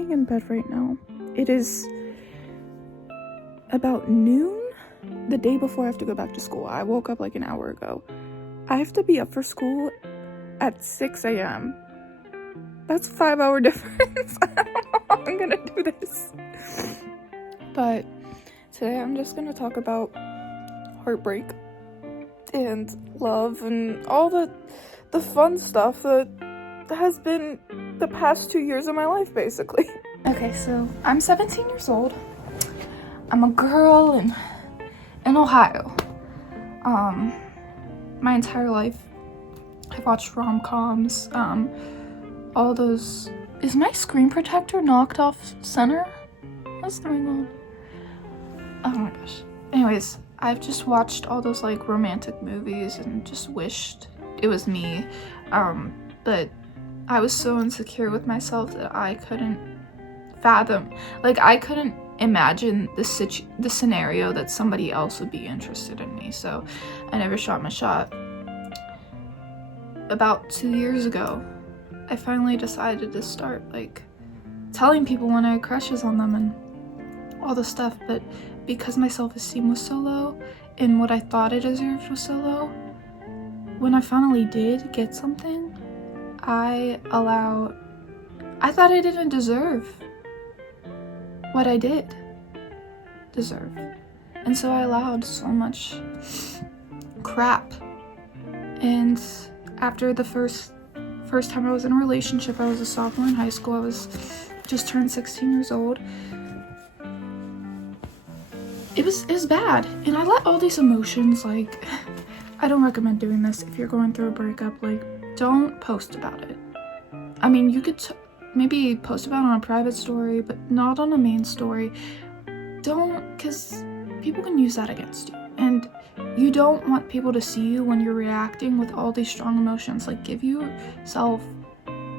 laying in bed right now. It is about noon the day before I have to go back to school. I woke up like an hour ago. I have to be up for school at 6 a.m. That's a 5-hour difference. I don't know how I'm gonna do this. But today I'm just gonna talk about heartbreak and love and all the fun stuff that has been the past 2 years of my life, basically. Okay, so I'm 17 years old. I'm a girl in Ohio. My entire life I've watched rom-coms, all those. Is my screen protector knocked off center? What's going on? Oh my gosh. Anyways, I've just watched all those like romantic movies and just wished it was me. But I was so insecure with myself that I couldn't fathom, like I couldn't imagine the scenario that somebody else would be interested in me. So I never shot my shot. About 2 years ago, I finally decided to start like telling people when I had crushes on them and all the stuff, but because my self-esteem was so low and what I thought I deserved was so low, when I finally did get something, I thought I didn't deserve what I did deserve. And so I allowed so much crap. And after the first time I was in a relationship, I was a sophomore in high school. I was just turned 16 years old. It was bad. And I let all these emotions, like, I don't recommend doing this if you're going through a breakup. Like, don't post about it. I mean, you could maybe post about it on a private story, but not on a main story. Don't, because people can use that against you. And you don't want people to see you when you're reacting with all these strong emotions. Like, give yourself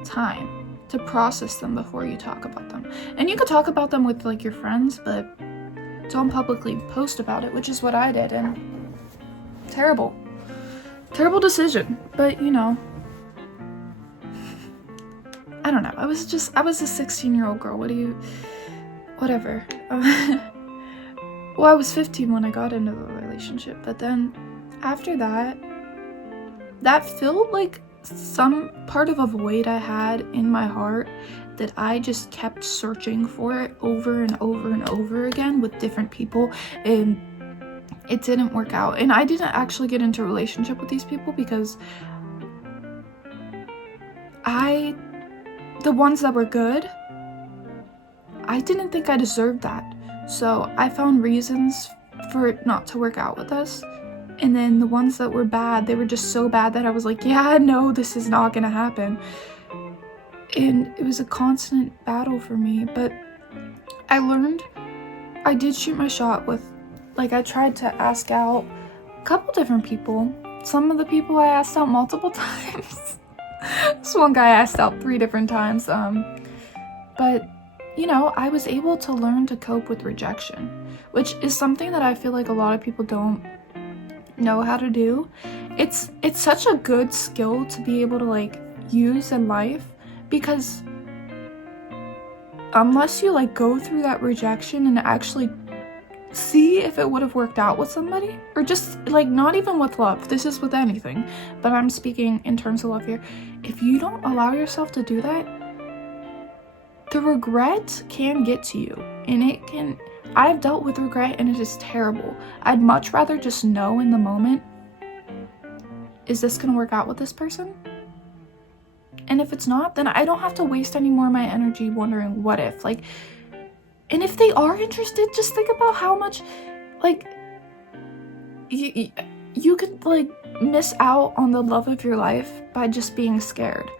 time to process them before you talk about them. And you could talk about them with like your friends, but don't publicly post about it, which is what I did. And terrible decision. But you know, I don't know. I was a 16-year-old girl. Whatever. Well, I was 15 when I got into the relationship, but then after that filled like some part of a void I had in my heart that I just kept searching for it over and over and over again with different people, and it didn't work out. And I didn't actually get into a relationship with these people because the ones that were good, I didn't think I deserved that. So I found reasons for it not to work out with us. And then the ones that were bad, they were just so bad that I was like, yeah, no, this is not gonna happen. And it was a constant battle for me. But I learned, I did shoot my shot with, like, I tried to ask out a couple different people. Some of the people I asked out multiple times. This one guy I asked out 3 different times. But you know, I was able to learn to cope with rejection, which is something that I feel like a lot of people don't know how to do. It's such a good skill to be able to like use in life, because unless you like go through that rejection and actually see if it would have worked out with somebody, or just like not even with love, this is with anything, but I'm speaking in terms of love here. If you don't allow yourself to do that, the regret can get to you, and I've dealt with regret and it is terrible. I'd much rather just know in the moment, is this gonna work out with this person? And if it's not, then I don't have to waste any more of my energy wondering what if, like, and if they are interested, just think about how much, like, you could like miss out on the love of your life by just being scared.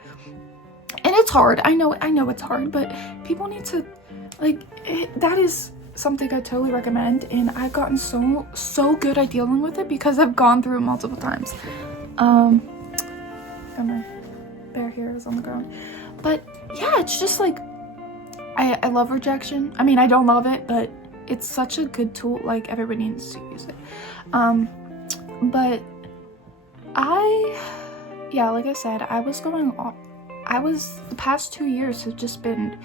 And it's hard. I know it's hard, but people need to, like, that is something I totally recommend, and I've gotten so good at dealing with it because I've gone through it multiple times. Got my bare hairs on the ground. But yeah, it's just like, I love rejection. I mean, I don't love it, but it's such a good tool. Like, everybody needs to use it. But like I said, the past 2 years have just been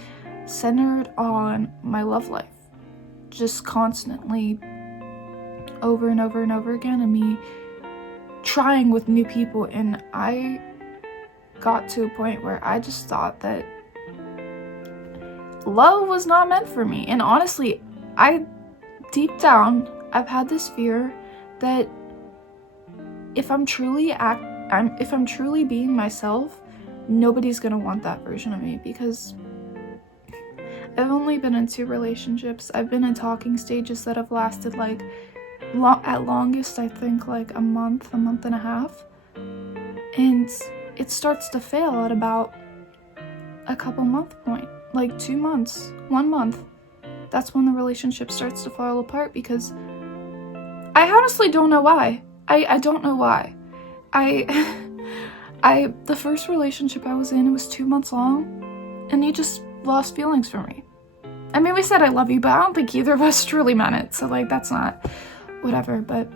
centered on my love life, just constantly over and over and over again, and me trying with new people. And I got to a point where I just thought that love was not meant for me. And honestly, deep down, I've had this fear that if I'm truly being myself, nobody's gonna want that version of me, because I've only been in 2 relationships. I've been in talking stages that have lasted like at longest, I think, like a month and a half, and it starts to fail at about a couple month point, like 2 months, 1 month. That's when the relationship starts to fall apart, because I honestly don't know why. I don't know why. The first relationship I was in, it was 2 months long, and he just lost feelings for me. I mean, we said I love you, but I don't think either of us truly meant it, so like, that's not whatever. But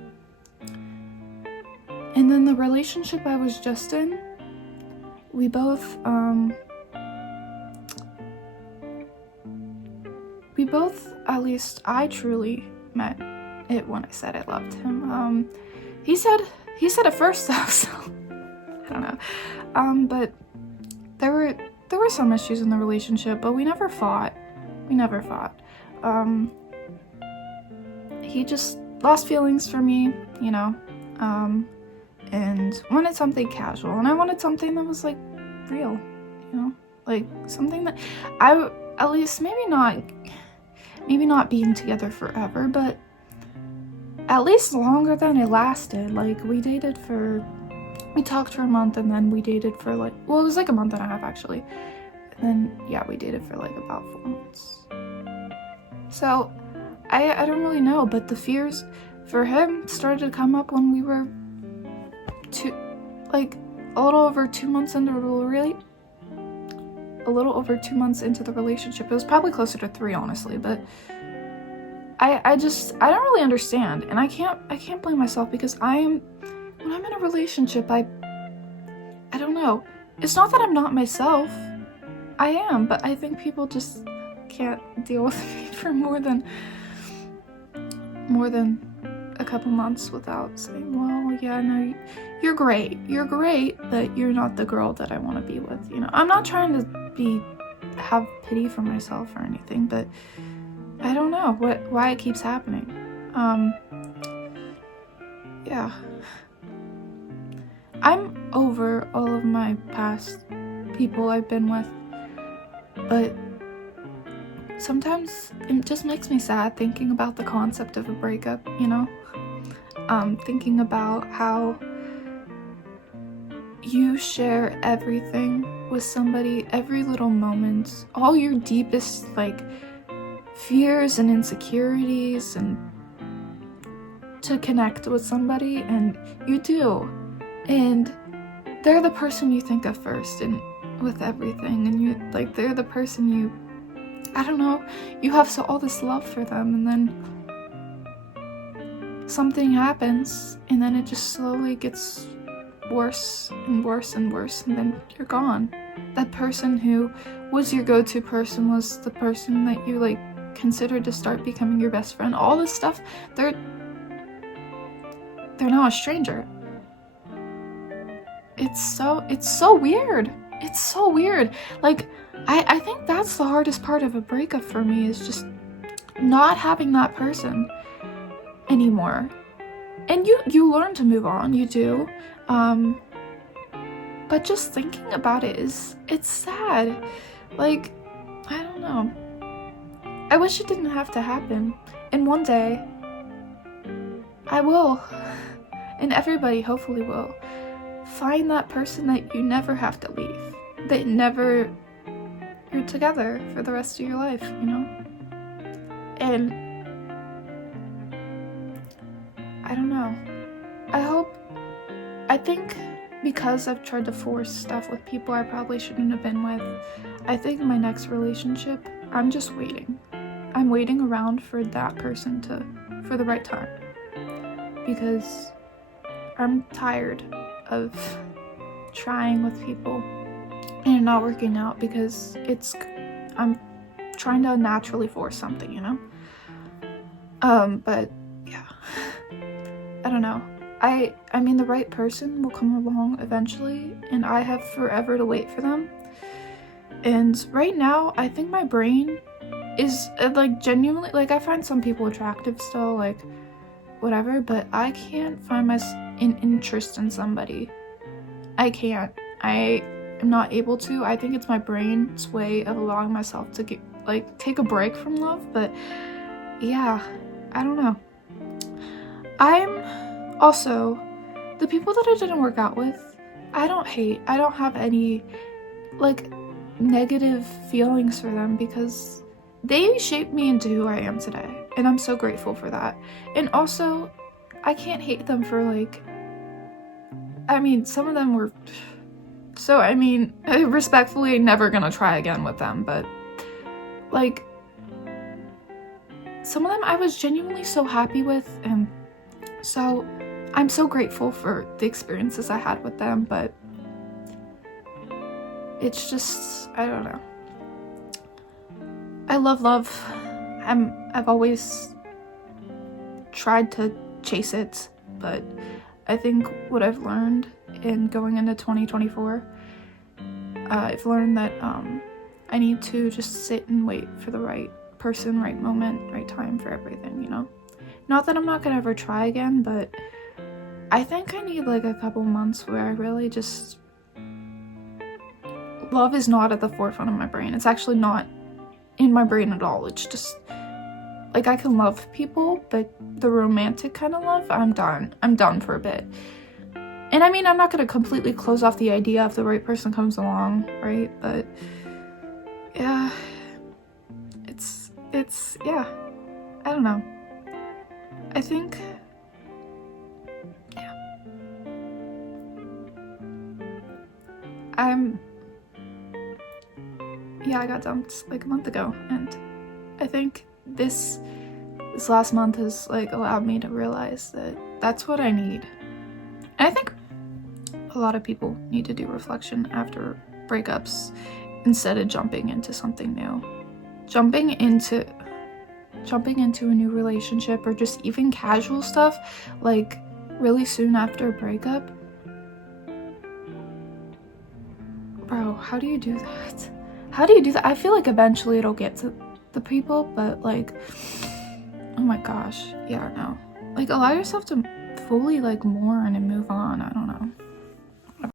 and then the relationship I was just in, we both at least I truly meant it when I said I loved him. He said it first though, so I don't know. But there were some issues in the relationship, but we never fought. He just lost feelings for me, you know, and wanted something casual, and I wanted something that was like real, you know, like something that at least maybe not being together forever, but at least longer than it lasted. Like, we talked for a month, and then we dated for like, well, it was like a month and a half actually, and then yeah, we dated for like about 4 months. So I don't really know, but the fears for him started to come up when we were a little over 2 months into the relationship. It was probably closer to 3, honestly, but I don't really understand, and I can't blame myself, because when I'm in a relationship, I don't know. It's not that I'm not myself. I am, but I think people just can't deal with me for more than a couple months without saying, well, yeah, no, you're great, but you're not the girl that I want to be with, you know. I'm not trying to have pity for myself or anything, but I don't know why it keeps happening. Yeah. I'm over all of my past people I've been with, but sometimes it just makes me sad thinking about the concept of a breakup, you know? Thinking about how you share everything with somebody, every little moment, all your deepest, like, fears and insecurities, and to connect with somebody, and you do, and they're the person you think of first, and with everything, and they're the person I don't know, you have all this love for them, and then something happens, and then it just slowly gets worse and worse and worse, and then you're gone. That person who was your go-to person, was the person that you like considered to start becoming your best friend, all this stuff, they're now a stranger. It's so weird. It's so weird. Like, I think that's the hardest part of a breakup for me, is just not having that person anymore. And you learn to move on, you do. But just thinking about it's sad. Like, I don't know. I wish it didn't have to happen. And one day, I will, and everybody hopefully will, find that person that you never have to leave. That you're together for the rest of your life, you know? And I don't know. I think because I've tried to force stuff with people I probably shouldn't have been with, I think in my next relationship, I'm just waiting. I'm waiting around for that person for the right time. Because I'm tired of trying with people and not working out, because I'm trying to naturally force something, you know? But yeah, I don't know. I mean, the right person will come along eventually, and I have forever to wait for them. And right now, I think my brain is like genuinely, like, I find some people attractive still, like whatever, but I can't find my interest in somebody. I can't. I am not able to. I think it's my brain's way of allowing myself to take a break from love, but yeah, I don't know. I'm also, the people that I didn't work out with, I don't hate. I don't have any like negative feelings for them because they shaped me into who I am today, and I'm so grateful for that. And also, I can't hate them for like, I mean, some of them were, so I mean, respectfully never gonna try again with them, but like, some of them I was genuinely so happy with, and so I'm so grateful for the experiences I had with them, but it's just, I don't know. I love love. I've always tried to chase it, but I think what I've learned in going into 2024, I've learned that I need to just sit and wait for the right person, right moment, right time for everything, you know? Not that I'm not gonna ever try again, but I think I need like a couple months where I really just, love is not at the forefront of my brain. It's actually not in my brain at all. It's just like, I can love people, but the romantic kind of love, I'm done for a bit. And I mean, I'm not gonna completely close off the idea if the right person comes along, right? But yeah, it's yeah, I don't know. I think, yeah, I got dumped like a month ago, and I think this last month has like allowed me to realize that that's what I need. And I think a lot of people need to do reflection after breakups instead of jumping into something new. Jumping into a new relationship, or just even casual stuff like really soon after a breakup. Bro, how do you do that? How do you do that? I feel like eventually it'll get to the people, but like, oh my gosh, yeah, no. Like, allow yourself to fully like mourn and move on. I don't know.